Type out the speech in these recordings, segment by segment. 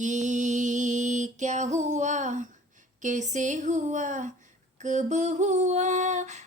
ये क्या हुआ, कैसे हुआ, कब हुआ.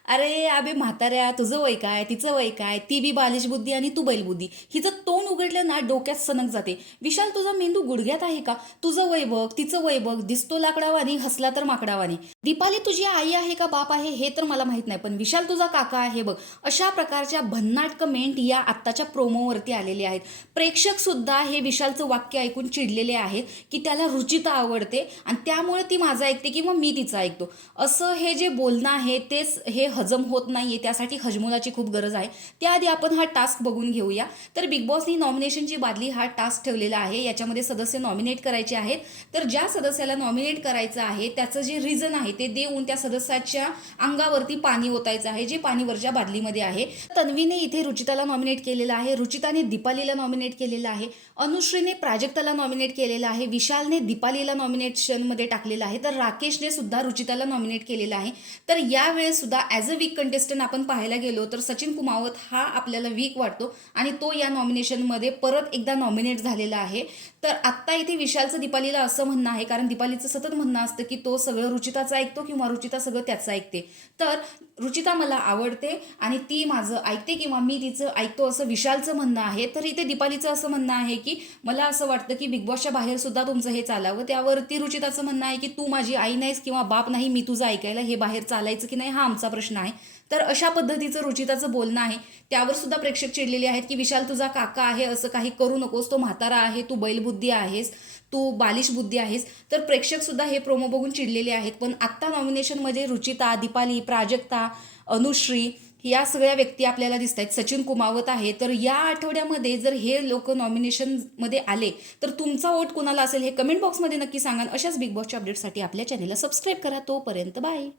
अरे अबे म्हाताऱ्या, तुझं वय काय, तिचं वय काय, ती बी बालिश बुद्धी आणि तू बैलबुद्धी. हिचं तोंड उघडलं ना डोक्यात सनक जाते. विशाल, तुझा मेंदू गुडघ्यात आहे का? तुझं वय बघ, तिचं वय बघ, दिसतो लाकडावानी, हसला तर माकडावानी. दीपाली तुझी आई आहे का बाप आहे हे तर मला माहित नाही, पण विशाल तुझा काका आहे बघ. अशा प्रकारच्या भन्नाट कमेंट या आत्ताच्या प्रोमोवरती आलेले आहेत. प्रेक्षक सुद्धा हे विशालचं वाक्य ऐकून चिडलेले आहेत की त्याला रुचिता आवडते आणि त्यामुळे ती माझं ऐकते किंवा मी तिचं ऐकतो. असं हे जे बोलणं आहे तेच हे हजम होत नाहीये. त्यासाठी हजमोलाची खूप गरज आहे. त्याआधी आपण हा टास्क बघून घेऊया. तर बिग बॉसनी नॉमिनेशनची बादली हा टास्क ठेवलेला आहे. याच्यामध्ये सदस्य नॉमिनेट करायचे आहेत. तर ज्या सदस्याला नॉमिनेट करायचं आहे त्याचं जे रिझन आहे ते देऊन त्या सदस्याच्या अंगावरती पाणी ओतायचं आहे, जे पाणी वरच्या बादलीमध्ये आहे. तन्वीने इथे रुचिताला नॉमिनेट केलेलं आहे, रुचिताने दीपालीला नॉमिनेट केलेलं आहे, अनुश्रीने प्राजक्ताला नॉमिनेट केलेलं आहे, विशालने दीपालीला नॉमिनेशनमध्ये टाकलेलं आहे, तर राकेशने सुद्धा रुचिताला नॉमिनेट केलेलं आहे. तर यावेळेस सुद्धा ॲज अ वीक कंटेस्टंट आपण पाहायला गेलो तर सचिन कुमावत हा आपल्याला वीक वाटतो आणि तो या नॉमिनेशनमध्ये परत एकदा नॉमिनेट झालेला आहे. तर आत्ता इथे विशालचं दीपालीला असं म्हणणं आहे, कारण दीपालीचं सतत म्हणणं असतं की तो सगळं रुचिताचं ऐकतो किंवा रुचिता सगळं त्याचं ऐकते. तर रुचिता मला आवडते आणि ती माझं ऐकते किंवा मी तिचं ऐकतो असं विशालचं म्हणणं आहे. तर इथे दीपालीचं असं म्हणणं आहे की मला असं वाटतं की बिग बॉसच्या बाहेर सुद्धा तुमचं हे चालावं. त्यावरती रुचिताचं म्हणणं आहे की तू माझी आई नाहीस किंवा बाप नाही, मी तुझं ऐकायला हे बाहेर चालायचं की नाही हा आमचा प्रश्न आहे. तर अशा पद्धतीचं रुचिताचं बोलणं आहे. त्यावर सुद्धा प्रेक्षक चिडलेले आहेत की विशाल तुझा काका आहे, असं काही करू नकोस, तो म्हातारा आहे, तू बैलबुद्धी आहेस, तू बालिश बुद्धी आहेस. तर प्रेक्षक सुद्धा हे प्रोमो बघून चिडलेले आहेत. पण आत्ता नॉमिनेशनमध्ये रुचिता, दीपाली, प्राजक्ता, अनुश्री या सगळ्या व्यक्ती आपल्याला दिसत आहेत. सचिन कुमावत आहे. तर या आठवड्यामध्ये जर हे लोक नॉमिनेशनमध्ये आले तर तुमचा वोट कोणाला असेल हे कमेंट बॉक्समध्ये नक्की सांगा. अशाच बिग बॉसच्या अपडेटसाठी आपल्या चॅनेलला सबस्क्राईब करा. तोपर्यंत बाय.